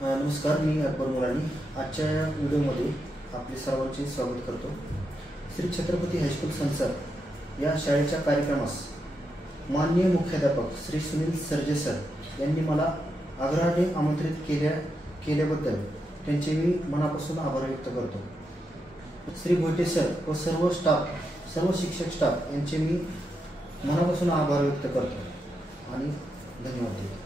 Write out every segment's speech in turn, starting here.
नमस्कार, मी अकबर मुलानी आजच्या व्हिडिओमध्ये आपले सर्वांचे स्वागत करतो। श्री छत्रपती हायस्कूल संसार या शाळेच्या कार्यक्रमास माननीय मुख्याध्यापक श्री सुनील सरजे सर यांनी मला आग्रहाने आमंत्रित केल्याबद्दल त्यांचे मी मनापासून आभार व्यक्त करतो। श्री भोटे सर व सर्व शिक्षक स्टाफ यांचे मी मनापासून आभार व्यक्त करतो आणि धन्यवाद देतो।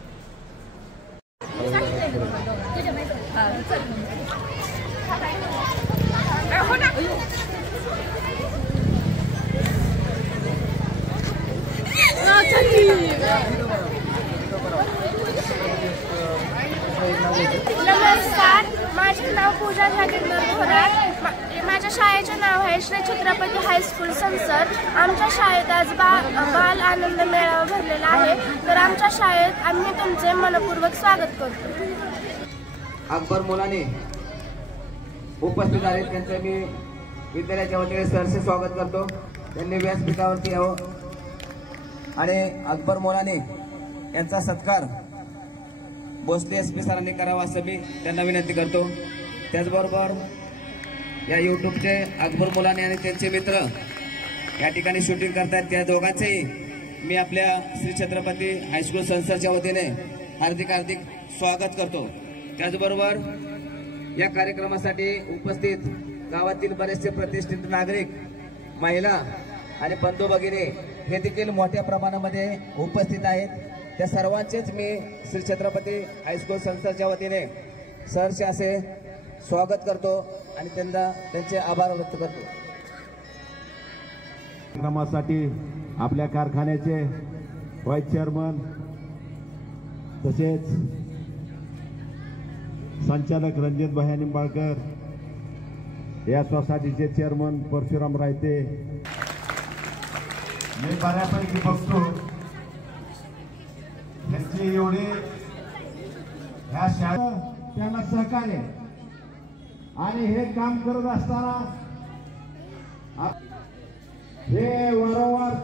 नमस्कार, माझे नाव पूजा जागीरदार थोरात। माझ्या शाळेचे नाव आहे श्री छत्रपती हायस्कूल संसर। आमच्या शाळेत आज बाल आनंद मेळावा भरलेला आहे, तर आमच्या शाळेत आम्ही तुमचे मनपूर्वक स्वागत करतो। अकबर मुलानी उपस्थित आहेत, त्यांचे मी विद्यालयाच्या वतीने सहर्ष स्वागत करतो। त्यांनी व्यासपीठावरती यावं आणि अकबर मुलानी यांचा सत्कार भोसले SP सरांनी करावा असं मी त्यांना विनंती करतो। त्याचबरोबर या यूट्यूबचे अकबर मुलानी आणि त्यांचे मित्र या ठिकाणी शूटिंग करतात, त्या दोघांचेही मी आपल्या श्री छत्रपती हायस्कूल संस्थेच्या वतीने हार्दिक स्वागत करतो। त्याचबरोबर या कार्यक्रमासाठी उपस्थित गावातील बरेचसे प्रतिष्ठित नागरिक, महिला आणि बंधू भगिनी हे देखील मोठ्या प्रमाणामध्ये उपस्थित आहेत। त्या सर्वांचेच मी श्री छत्रपती हायस्कूल संस्थेच्या वतीने सहर्ष असे स्वागत करतो आणि त्यांचे आभार व्यक्त करतो। कार्यक्रमासाठी आपल्या कारखान्याचे व्हाईस चेअरमन तसेच संचालक रणजित भाई निंबाळकर, या सोसायटीचे चेअरमन परशुराम रायते, मी बऱ्यापैकी बघतो त्यांची एवढी ह्या शाळा त्यांना सहकार्य आणि हे काम करत असताना हे वारंवार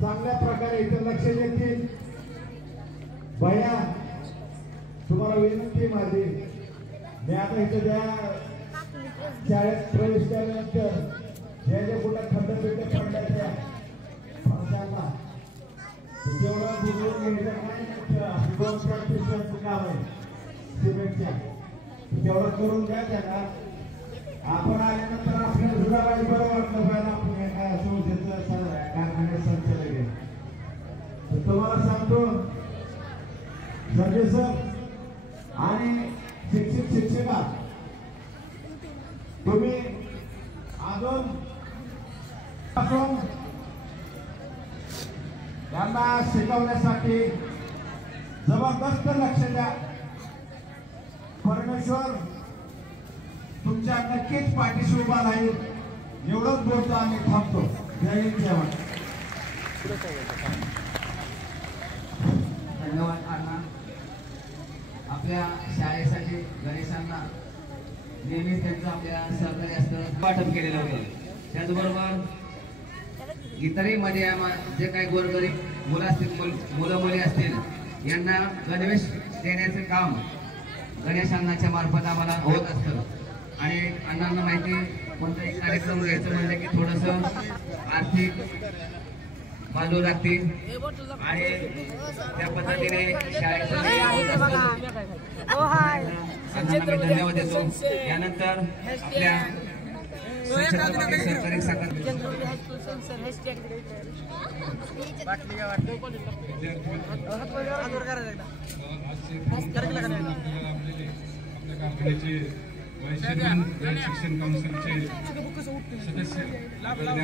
चांगल्या प्रकारे इथे लक्ष देतील। भैया, तुम्हाला विनंती माझी, मी आता इथे ज्या शाळेत प्रवेश केल्यानंतर ज्या ज्या कुठे खंडपीठ पडल्याच्या फरशांना तेवढा बुजवून काम आहे सिमेंटच्या, तेवढं करून द्या त्यांना। आपण आल्यानंतर आपल्याला जुडाबाई बरं वाटलं पाहिजे, आपण एका संस्थेचं कारखान्यात संचालक आहे। तर तुम्हाला सांगतो सरजे सर आणि शिक्षिका, तुम्ही अजून यांना शिकवण्यासाठी जबरदस्त लक्ष द्या। परमेश्वर तुमच्या नक्कीच पाठीशी उभा राहील, एवढंच बोलतो आम्ही थांबतो। जय हिंद, जय महाराष्ट्र। धन्यवाद अण्णा। आपल्या शाळेसाठी गणेशांना नेहमी त्यांचं आपल्या सहकार्य असतं, वाटप केलेलं होतं। त्याचबरोबर इतरही मध्ये जे काही गोरगरीब मुलं असतील, मुलं मुली असतील, यांना गणवेश देण्याचं काम गणेश अण्णाच्या मार्फत आम्हाला होत असतं। आणि अण्णांना माहिती, कोणताही कार्यक्रम घ्यायचं म्हणलं की थोडंसं आर्थिक बाजू लागते आणि त्या पद्धतीने शाळेचं होत असतं। अण्णांना मी धन्यवाद देतो। यानंतर आपल्या छत्रपती सरकारी वाईस चेअरमन शिक्षण काउन्सिलचे सदस्य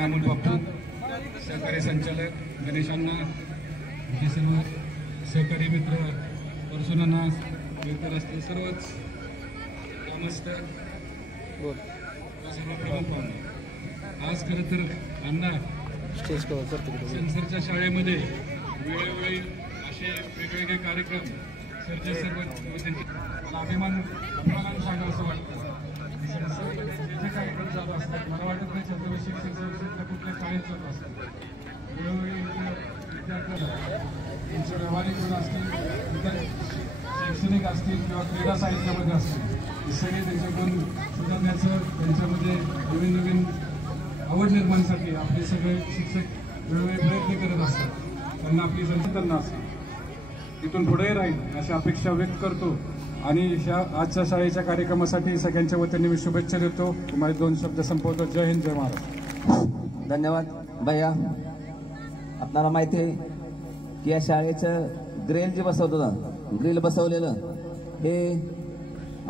अमोल बापू, सहकारी संचालक गणेशांना, हे सर्व सहकारी मित्र परशुरांना, इतर असतील सर्वच ग्रामस्थ, सर्व प्रमुख पाहुणे। आज खरं तर अण्णा संसरच्या शाळेमध्ये वेळोवेळी असे वेगवेगळे कार्यक्रम सरचे सर्व मला अभिमानानं सांगावं असं वाटतं। जे कार्यक्रम चालू असतात, मला वाटत नाही छत्रपती शिक्षण संस्थेतल्या कुठल्या शाळेत जात असतात, वेळोवेळी विद्यार्थ्यांना त्यांचे व्यावहारिक गुण असतील, शैक्षणिक असतील किंवा क्रीडा साहित्यामध्ये असतील, हे सगळे त्यांचे गुण सुधारण्याचं, त्यांच्यामध्ये नवीन नवीन आवड निर्माणसाठी आपले सगळे शिक्षक वेगवेगळे प्रयत्न करत असतात. त्यांना आपली संधी त्यांना असते तिथून पुढे राहील अशी अपेक्षा व्यक्त करतो. आणि आजच्या शाळेच्या कार्यक्रमासाठी सगळ्यांच्या वतीने मी शुभेच्छा देतो. माझे 2 शब्द संपवतो. जय हिंद, जय महाराष्ट्र. धन्यवाद भैया. आपल्याला माहिती आहे की या शाळेचं ग्रिल जे ग्रिल बसवलेलं हे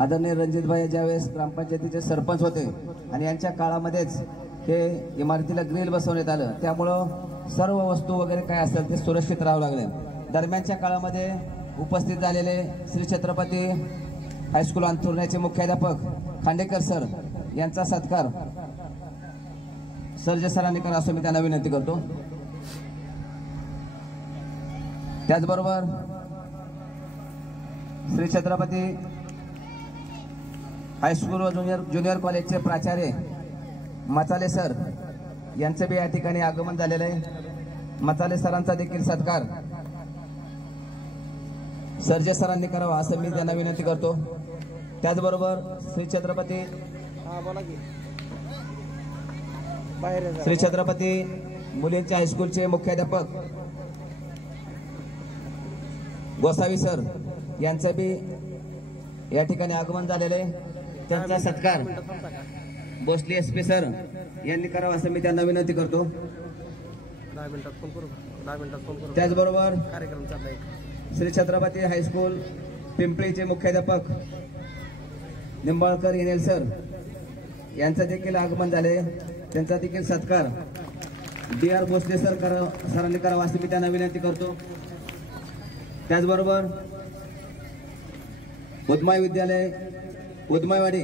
आदरणीय रणजित भैया ज्यावेळेस ग्रामपंचायतीचे सरपंच होते आणि यांच्या काळामध्येच हे इमारतीला ग्रिल बसवण्यात आलं. त्यामुळं सर्व वस्तू वगैरे काय असेल ते सुरक्षित राहावं लागले. दरम्यानच्या काळामध्ये उपस्थित झालेले श्री छत्रपती हायस्कूल अंथुर्ण्याचे मुख्याध्यापक खांडेकर सर यांचा सत्कार सर्जे सरांनी करा असं मी त्यांना विनंती करतो. त्याचबरोबर श्री छत्रपती हायस्कूल व ज्युनियर कॉलेजचे प्राचार्य मचाले सर यांचे बी या ठिकाणी आगमन झालेले आहे. मचाले सरांचा देखील सत्कार सर्जे सरांनी करावा असं मी त्यांना विनंती करतो. त्याचबरोबर श्री छत्रपती मुलींच्या हायस्कूलचे मुख्याध्यापक गोसावी सर यांचं बी या ठिकाणी आगमन झालेले. त्यांचा सत्कार भोसले SP सर यांनी करावा असं मी त्यांना विनंती करतो. त्याचबरोबर श्री छत्रपती हायस्कूल पिंपळीचे मुख्याध्यापक निंबाळकर येनेल सर यांचं देखील आगमन झाले. त्यांचा देखील सत्कार DR भोसले सरांनी करावा असं मी त्यांना विनंती करतो. त्याचबरोबर उदमाई विद्यालय उदमाईवाडी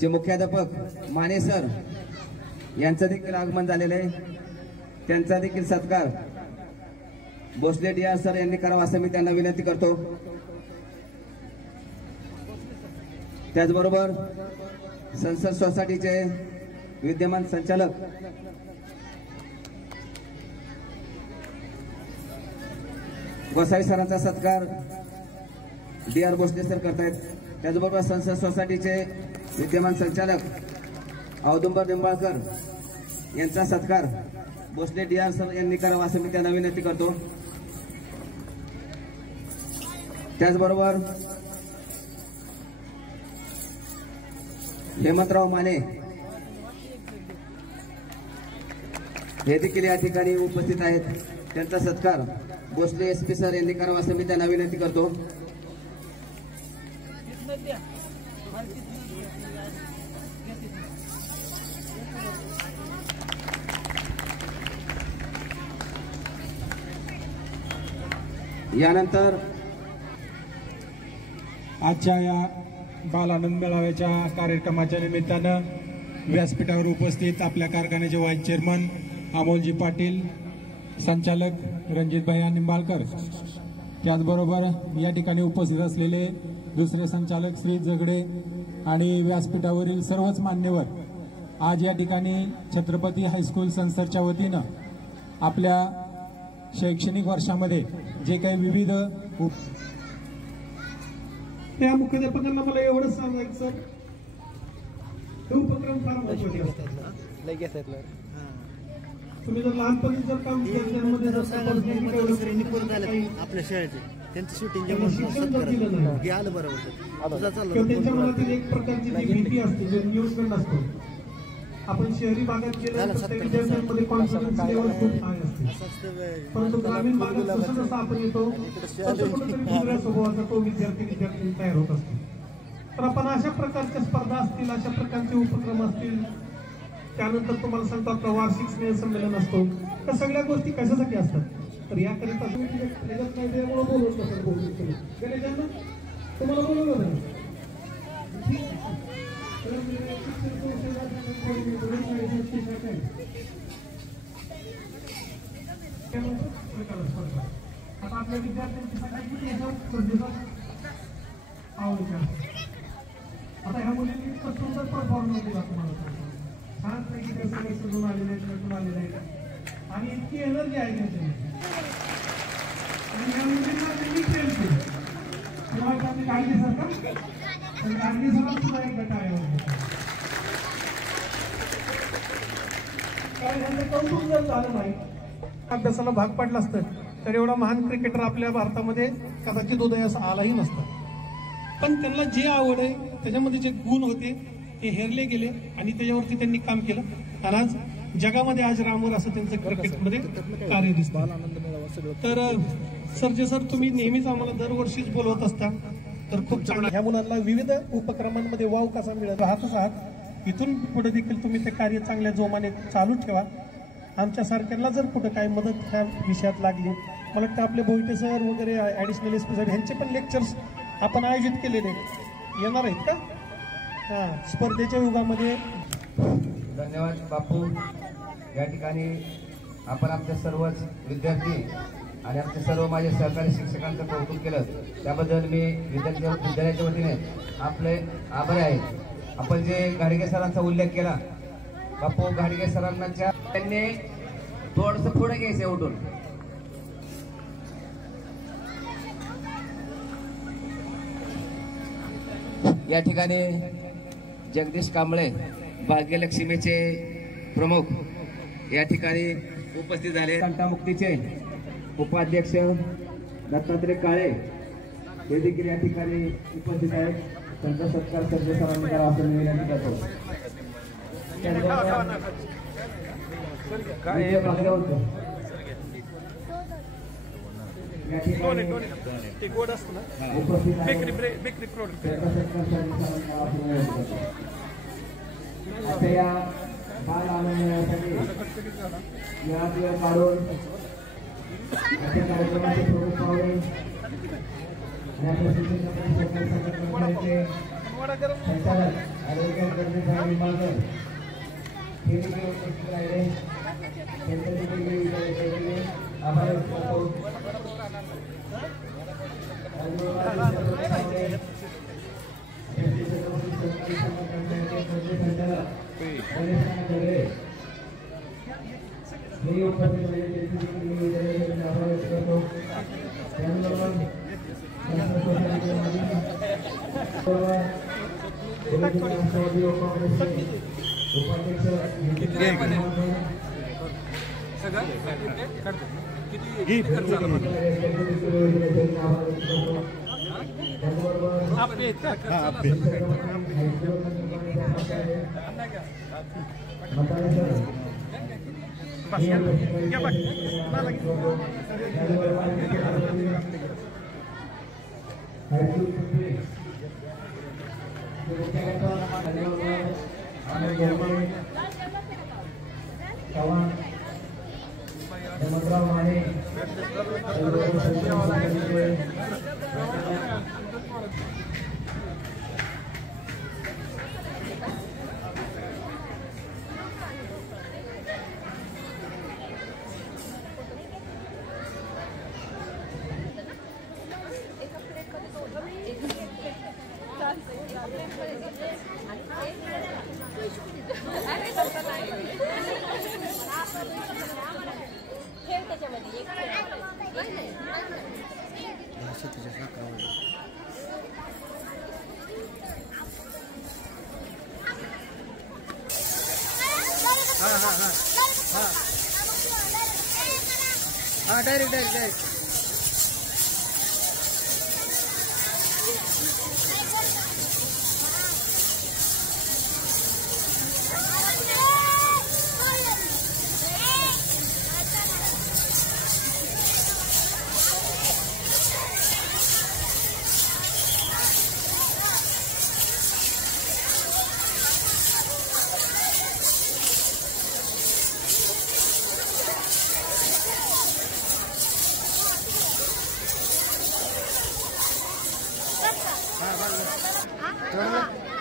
चे मुख्याध्यापक माने सर यांचं देखील आगमन झालेलं आहे. त्यांचा देखील सत्कार भोसले DR सर यांनी करावा असं मी त्यांना विनंती करतो. त्याचबरोबर संसद सोसायटीचे विद्यमान संचालक गोसावी सरांचा सत्कार DR भोसले सर करतायत. त्याचबरोबर संसद सोसायटीचे विद्यमान संचालक औदुंबर निंबाळकर यांचा सत्कार भोसले DR सर यांनी करावा असं मी त्यांना विनंती करतो. त्याचबरोबर हेमंतराव माने हे देखील या ठिकाणी उपस्थित आहेत. त्यांचा सत्कार भोसले SP सर यांनी करावा असं मी त्यांना विनंती करतो. यानंतर आजच्या या बाल आनंद मेळाव्याच्या कार्यक्रमाच्या निमित्तानं व्यासपीठावर उपस्थित आपल्या कारखान्याचे व्हाईस चेअरमन अमोलजी पाटील, संचालक रणजित भैया निंबाळकर, त्याचबरोबर या ठिकाणी उपस्थित असलेले दुसरे संचालक श्री जगडे आणि व्यासपीठावरील सर्वच मान्यवर, आज या ठिकाणी छत्रपती हायस्कूल संस्थेच्या वतीनं आपल्या शैक्षणिक वर्षामध्ये जे काही विविध त्या मुख्याध्यापकांना मला एवढंच सांगायचं, हे उपक्रम फार महत्त्वाचे असतात. तुम्ही जर लहानपणी जर काम केलं आपल्या शाळेचे त्यांचं शूटिंग आलं बरोबर, त्यांच्या मनातील एक प्रकारची जी भीती असते, जे न्यूजमेंट असतो, आपण शहरी भागात गेलं तर त्या विद्यार्थ्यांमध्ये कॉन्फिडन्स लेवल खूप हाय असते, परंतु ग्रामीण भागात जसं जसं आपण येतो तसं कुठेतरी दुसऱ्या स्वभावाचा तो विद्यार्थी तयार होत असतो. तर आपण अशा प्रकारच्या स्पर्धा असतील, अशा प्रकारचे उपक्रम असतील, त्यानंतर तुम्हाला सांगतो आपला वार्षिक स्नेह संमेलन असतो, त्या सगळ्या गोष्टी कशासाठी असतात तर याकरिता बोलवत नसेल तुम्हाला बोलवलं नाही. आता आपल्या विद्यार्थ्यांची संख्या किती आवडीच्या, आता ह्या मुलींनी इतकं सुंदर परफॉर्मन्स दिला तुम्हाला, छान पैकी त्या सगळे सजून आलेले आहेत आणि इतकी एनर्जी आहे त्यांच्यामध्ये. आणि ह्या मुलींना त्यांनी ट्रेन केली, गाडी सुद्धा एकदा टाळ्या कौतुक जर झालं नाही, अभ्यासाला भाग पडला असतं तर एवढा महान क्रिकेटर आपल्या भारतामध्ये कदाचित उदयास आलाही नसता. पण त्यांना जे आवड आहे त्याच्यामध्ये जे गुण होते ते हेरले गेले आणि त्याच्यावरती त्यांनी काम केलं आणि आज जगामध्ये आज रामवर असं त्यांचं क्रिकेटमध्ये कार्य दिसतं. तर सरजे सर, तुम्ही नेहमीच आम्हाला दरवर्षीच बोलवत असता, तर खूप चांगला. ह्या मुलांना विविध उपक्रमांमध्ये वाव कसा मिळत राहतच आहात. इथून पुढे देखील तुम्ही ते कार्य चांगल्या जोमाने चालू ठेवा. आमच्यासारख्यांना जर कुठं काय मदत ह्या विषयात लागली, मला वाटतं आपले बोईटे सर वगैरे ॲडिशनल एस पी सर ह्यांचे पण लेक्चर्स आपण आयोजित केलेले येणार आहेत का? हां, स्पर्धेच्या युगामध्ये. धन्यवाद बापू. या ठिकाणी आपण आमच्या सर्वच विद्यार्थी आणि आमचे सर्व माझे सहकारी शिक्षकांचं कौतुक केलं, त्याबद्दल मी विद्यालयाच्या वतीने आपले आभारी आहे. आपण जे घाडगे सरांचा उल्लेख केला, बापू घाडगे सरांना त्यांनी थोडंसं पुढे घ्यायचं उठून. या ठिकाणी जगदीश कांबळे भाग्यलक्ष्मीचे प्रमुख या ठिकाणी उपस्थित झाले. कंटामुक्तीचे उपाध्यक्ष दत्तात्रय काळे हे देखील या ठिकाणी उपस्थित आहेत. त्यांचा सत्कार सर्व सरांनी करा असं विनंती करतो. या बाल आनंदासाठी या दिवस काढून अशा कार्यक्रमाचे प्रमुख पाहुणे आणि आपल्या संघटनेचे संचालक आरोग्य कर्मचारी निंबाळकर हे देखील उपस्थित राहिले. त्यांचं देखील आभार व्यक्त करतो. डायरेक्ट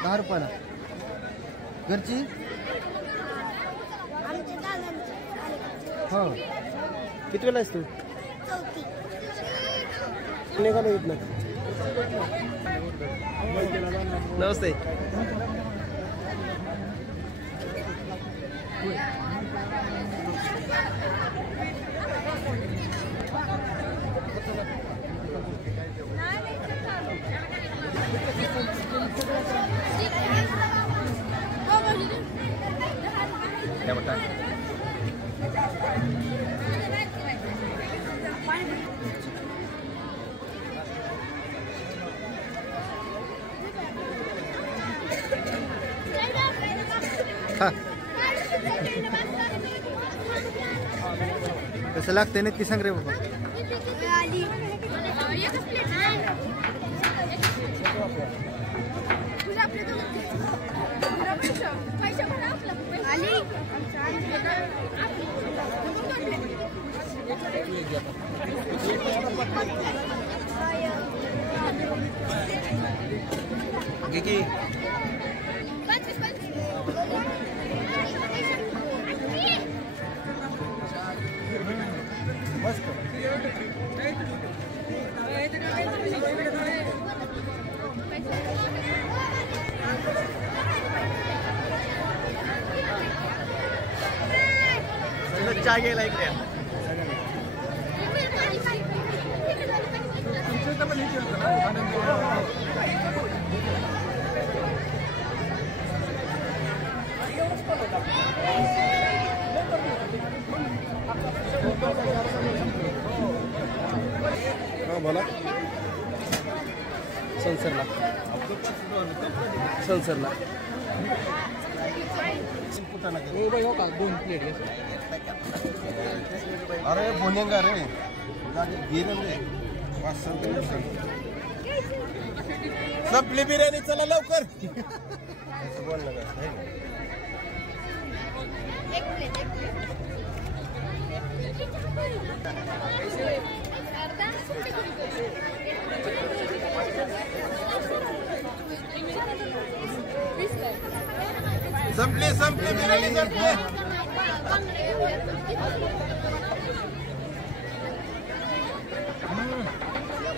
₹10 घरची. हो, किती वेळा आहेस तू? निघालो इथनं. नमस्ते. कसं लागतंय नक्की सांग रे बाबा. चहा गेला इकडे. बोला संसरला दोन प्लेट. अरे बोनेगा रे गिरे रे संपली बिर्याणी. चला लवकर. बोल ना संपली बिर्याणी संपली.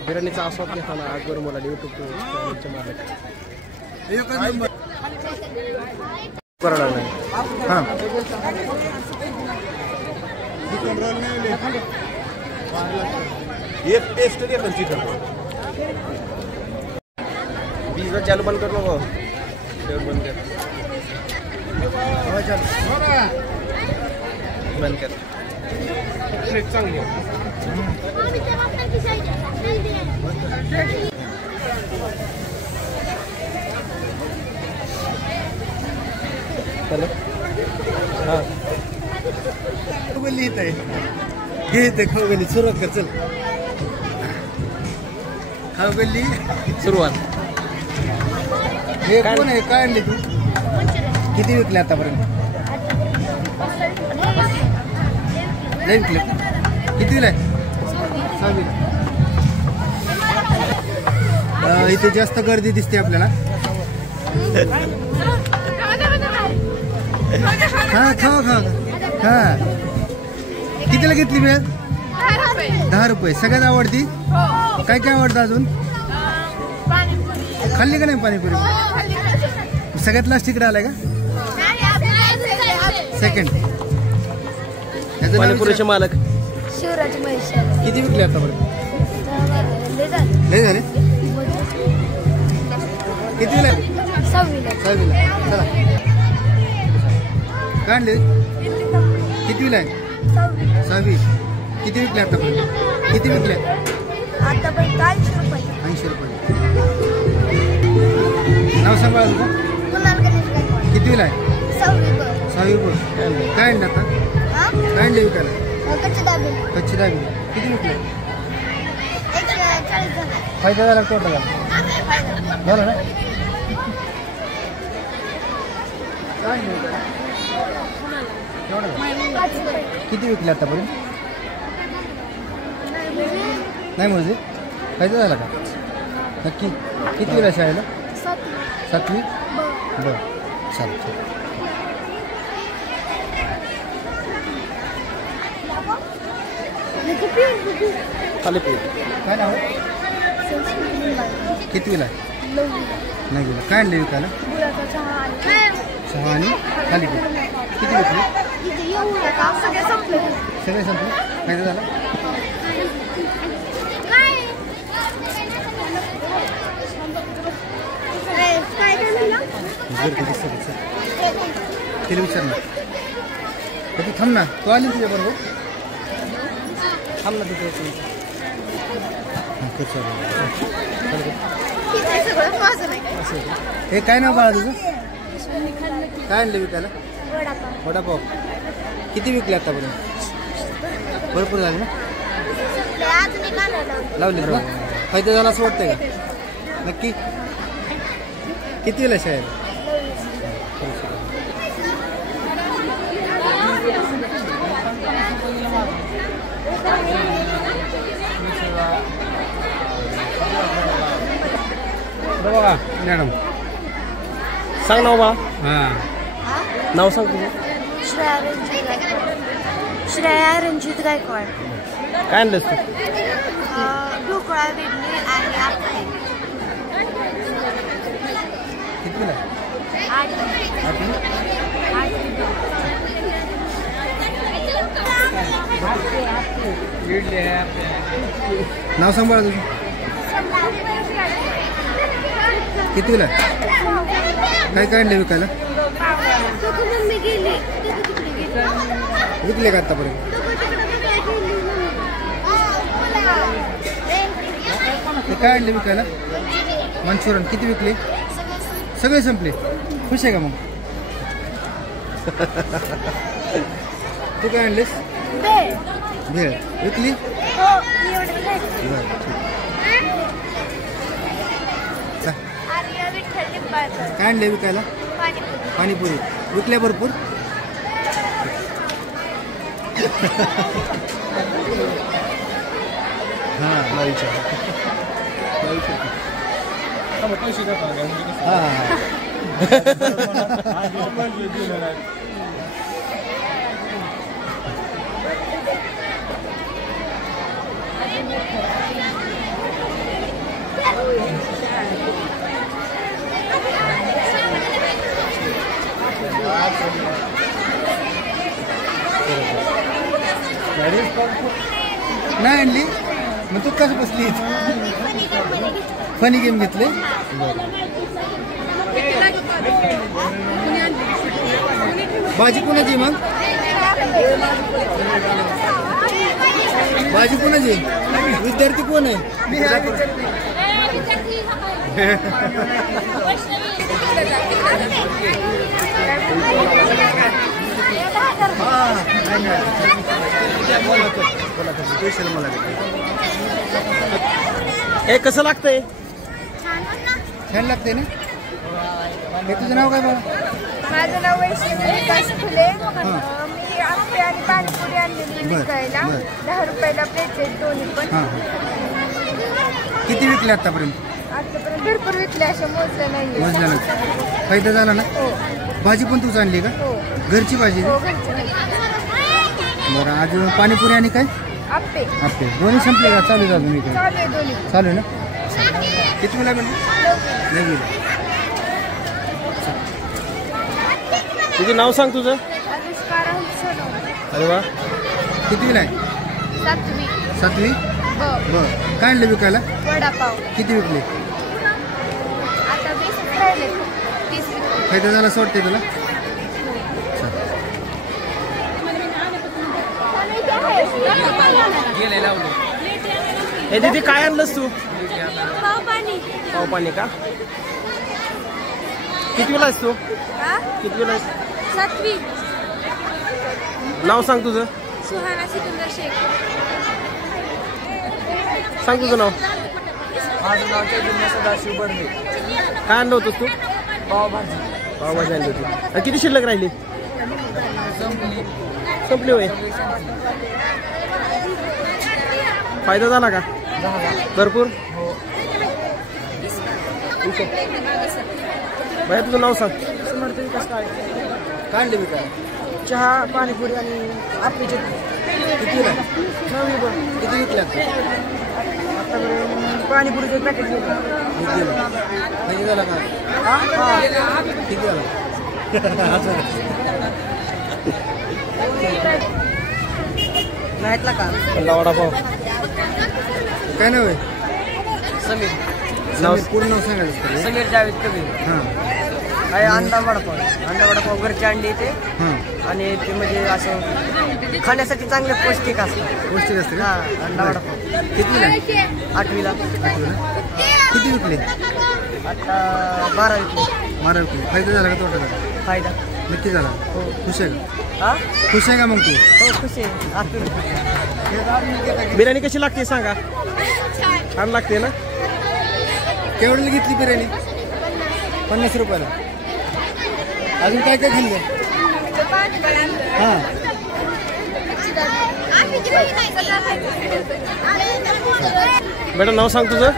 बिर्याणीचा आस्वाद घेताना अकबर मोलाने यूट्यूब मार्फत करायला लागलाय. हां एक टेस्ट दे पण चिकन. बीज चालू बंद कर नको. बंद कर बंद कर. प्लेट चांगली हॅलो. हां लिहित आहे घे ते खवगली सुरुवात कर. चल खवगली सुरुवात. हे कोण आहे? काय आणली तू? किती विकले आतापर्यंत? नाही विकले. किती विकले? 6. इथे जास्त गर्दी दिसते आपल्याला. हा खा खा. हा कितीला घेतली भेळ? 10 रुपये. सगळ्यात आवडती? काय काय आवडतं अजून? खाल्ली का नाही पाणीपुरी? सगळ्यात लास्ट तिकडे आलाय का? सेकंड. पाणीपुरीचे मालक शिवराज महेश. किती विकले आतापर्यंत? लय झाले. कितीला? 6वीला. चला काय आणले? कितीला आहे? 6वी. किती विकले आतापर्यंत? किती विकले आतापर्यंत? 80 रुपये. नाव सांगा तुझं. कितीला आहे? 6वी. काय आणलं आता? काय आणले विकायला? कच्ची दाबी. किती विकले? फायदा झाला तोटा झाला? बरं ना. किती विकले आतापर्यंत? नाही म्हणजे फायदा झाला का नक्की? किती वेळा शाळेला? 7वी. बरं चालेल. थालीपीठ काय नाव? किती वेळा? 9वीला. काय आणले विकायला? चहा आणि थालीपीठ. किती विकले? सगळे संपले. फायदा झाला? तिला विचार ना. तू थांब ना, तू आली तुझ्या बरोबर थांब ना तिथे. हे काय नाव बाळा तुझं? काय आणलं विकायला? वडापाव. किती विकले आतापर्यंत? भरपूर झाले ना. लावले ना. फायदा झाला असं वाटतंय का? नक्की. किती वेळा शाळेत? बघा मॅडम सांग नाव बाळा. हां नाव सांग तुझं. श्रेया रणजित गायकवाड. काय आणलंस तू? ढोकळा बिडणी आणि आपले. किती नाव सांभाळा तुझं. किती वेळा? काय काय आणलं विकायला? विकले का आतापर्यंत? ते काय आणले विकायला? मंचुरियन. किती विकले? सगळे संपले. खुश आहे का मग? तू काय आणलीस? भेळ. विकली? काय आणले विकायला? पाणीपुरी. विकल्या भरपूर? हां पैसे नाही आणली. मग तू कसं बसली? फनी गेम घेतले. भाजी कोणाची मग? भाजी कोणाची? विद्यार्थी कोण आहे? हे कसं लागतंय? छान लागते ना. हे तुझं नाव काय बाबा? माझं नाव वैष्णवी विकास फुले. मी आप्पे आणि पाणीपुरी आणलेली विकायला. 10 रुपयाला प्लेट आहेत दोन्ही पण. किती विकले आतापर्यंत? आतापर्यंत भरपूर विकले, असे मोजलं नाही. मोजलं ना. फायदा झाला ना. भाजी पण तूच आणली का? घरची भाजी? बरं. अजून पाणीपुरी आणि काय? आप्पे. आप्पे दोन्ही संपले का? चालू झालं मी काय? चालू आहे ना. किती वेळा म्हणजे? नाही. तुझं नाव सांग तुझं. अरे वा. किती वेळा आहे? 7वी. बरं. काय आणलं विकायला? वडापाव. किती विकले? आता 20 राहिले. 30 विकले. फायदा झाला असं वाटते तुला? हे दीदी काय आणलंस तू? पाव पाणी का? किती वेळा आहेस तू? किती वेळा आहेस? 7वी. नाव सांग तुझं. सुहाना सिकंदर शेख. सांग तुझं नाव. माझं नाव चैतन्य सदाशिव बर्वे. काय आणलं होतंस तू? पावभाजी आणली होती. किती शिल्लक राहिली? संपली होय. फायदा झाला का? भरपूर. बाय तुझं नाव सांग. समर्थ विकास काय काय आणले विकायला? चहा पाणीपुरी आणि आपली चटणी. किती वेळा? 9वी पण. किती विकल्या? आतापर्यंत पाणीपुरीचं पॅकेट घेतलं. फायदा झाला का? किती झाला? नाहीतला का? वडापाव. काय नाव आहे? समीर. नाव पूर्ण नाव सांगायचं. समीर जावेद कबीर. हां. आहे अंडा वडापाव घरचे अंडी येते आणि ते म्हणजे असं खाण्यासाठी चांगले पौष्टिक असते का? हां अंडा वडापाव. कितीला? 8वीला. किती विकले? आता 12 विकले. 12 विकले. फायदा झाला का तोटा झाला? फायदा नक्की झाला. हो. खुश आहे का? हां खुश आहे का मग तू? हो खुश आहे. बिर्याणी कशी लागते सांगा. छान लागते ना. केवढ्याला घेतली बिर्याणी? 50 रुपयाला. अजून काय काय खाल्लं? हां बेटा नाव सांग तुझं.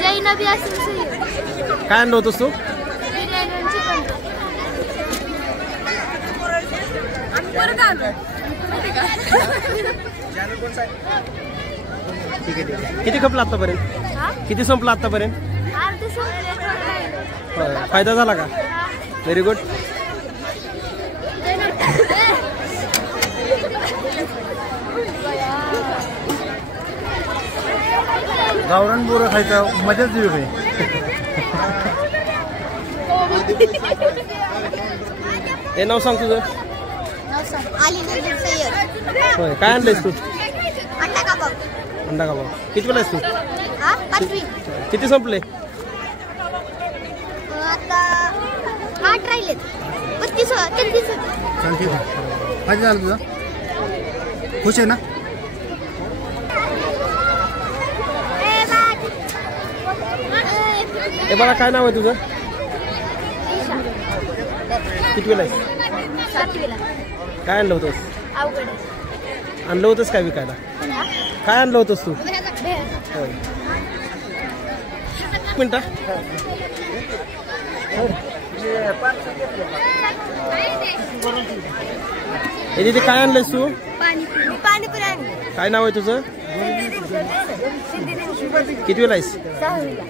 जैनबी असेल सही. काय आणलं होतंस तू? किती खपलं आतापर्यंत? किती संपलं आतापर्यंत? होय. फायदा झाला का? Very good. गावरान बोरं खायचं मजाच वेगळी. हे नाव सांग तुझं. होय. काय आणलंयस तू? अंडा कबाब. किती वेळा आहेस तू? किती संपले? आता 8 राहिलेत. 32. चाल ठीक आहे. फायदा झाला तुझा? खुश आहे ना? हे बघा काय नाव आहे तुझं? किती वेळा आहेस? 7वीला. काय आणलं होतंस? अवघड. आणलं होतंस काय विकायला? काय आणलं होतंस तू? होय. एक मिनिट. हे तिथे काय आणलंयस तू? पाणीपुरी आणली. काय नाव आहे तुझं? किती वेळा आहेस? 6वीला.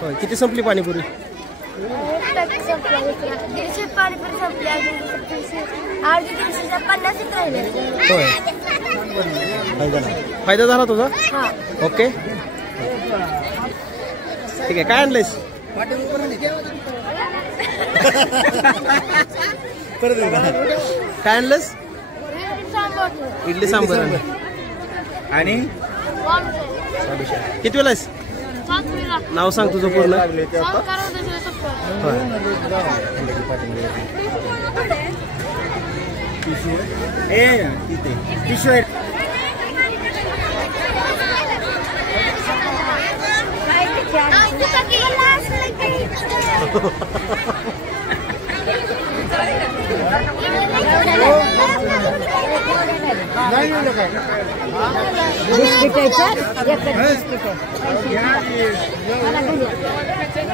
होय. किती संपली पाणीपुरी? 150 पाणीपुरी संपली. अर्धी 50 राहिले. होय. फायदा झाला तुझा? हां. ओके ठीक आहे. काय आणलंयस? काय आणलंस? इडली सांबर आणि किती वेळा आहेस? नाव सांग तुझं पूर्ण.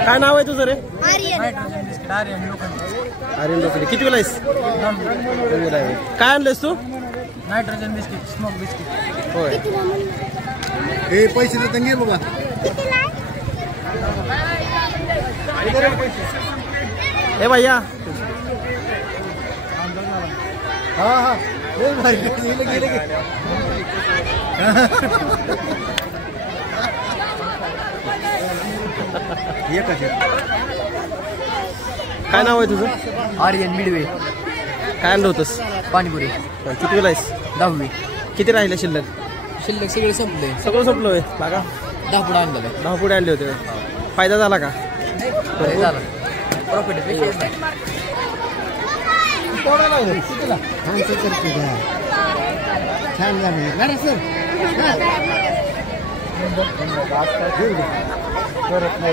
काय नाव आहे तुझं रे? आर्यन लोखंडे. किती वेळा आहेस? काय आणलंयस तू? Nitrogen biscuit, smoke biscuit. होय. हे पैसे देता घे बाबा. हे भैया हा गेले. काय नाव आहे तुझं? आर्यन मिडवे. काय आणलं होतंस? पाणीपुरी. किती वेळा आहेस? 10वी. किती राहिले शिल्लक? सगळे संपले. सगळं संपलं होय. बघा 10 पुढे आणलं. 10 पुढे आणले होते. फायदा झाला का? झालं. प्रॉफिट. छान झालं सर. करत नाही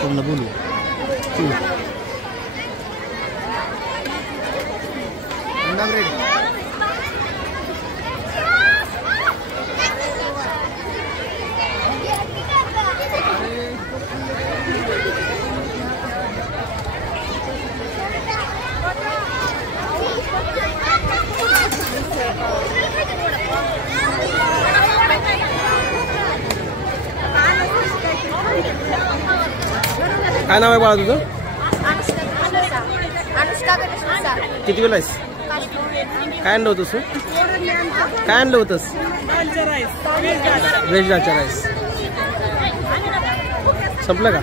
कोणाला बोलू. काय नाव आहे बाळा तुझं? अनुष्का गणेश मिसाळ. किती वेळा आहेस? काय आणलं होतंस तू? काय आणलं होतंस? व्हेज दालचा राईस. संपलं का?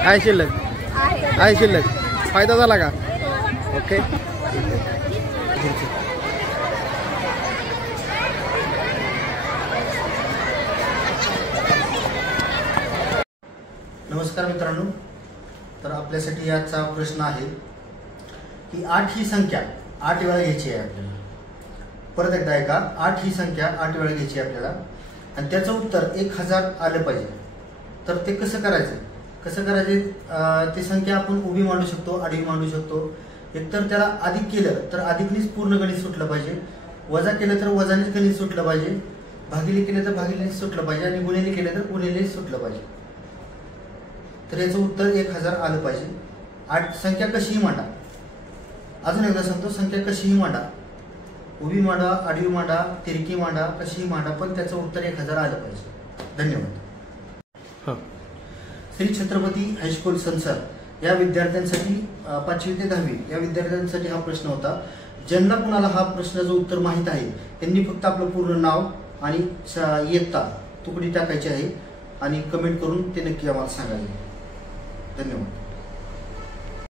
आहे शिल्लक? आहे शिल्लक. फायदा झाला का? ओके. नमस्कार मित्रांनो. तर आपल्यासाठी याचा प्रश्न आहे की 8 ही संख्या 8 वेळा घ्यायची आहे आपल्याला. परत एकदा ऐका, 8 ही संख्या 8 वेळा घ्यायची आहे आपल्याला आणि त्याचं उत्तर 1000 आलं पाहिजे. तर ते कसं करायचं? ती संख्या आपण उभी मांडू शकतो, आडवी मांडू शकतो. एकतर त्याला अधिक केलं तर अधिकनीच पूर्ण गणित सुटलं पाहिजे, वजा केलं तर वजानेच गणित सुटलं पाहिजे, भागिले केलं तर भागिलेच सुटलं पाहिजे आणि गुणिले केलं तर गुणिलेच सुटलं पाहिजे. तर याचं उत्तर 1000 आलं पाहिजे. 8 संख्या कशीही मांडा. अजून एकदा सांगतो, संख्या कशीही मांडा, उभी मांडा, आडवी मांडा, तिरकी मांडा, कशीही मांडा, पण त्याचं उत्तर 1000 आलं पाहिजे. धन्यवाद. हां. श्री छत्रपती हायस्कूल संसार या विद्यार्थ्यांसाठी 5वी ते 10वी या विद्यार्थ्यांसाठी हा प्रश्न होता. ज्यांना कुणाला हा प्रश्नाचं उत्तर माहीत आहे त्यांनी फक्त आपलं पूर्ण नाव आणि इयत्ता तुकडी टाकायची आहे आणि कमेंट करून ते नक्की आम्हाला सांगायचे. धन्यवाद.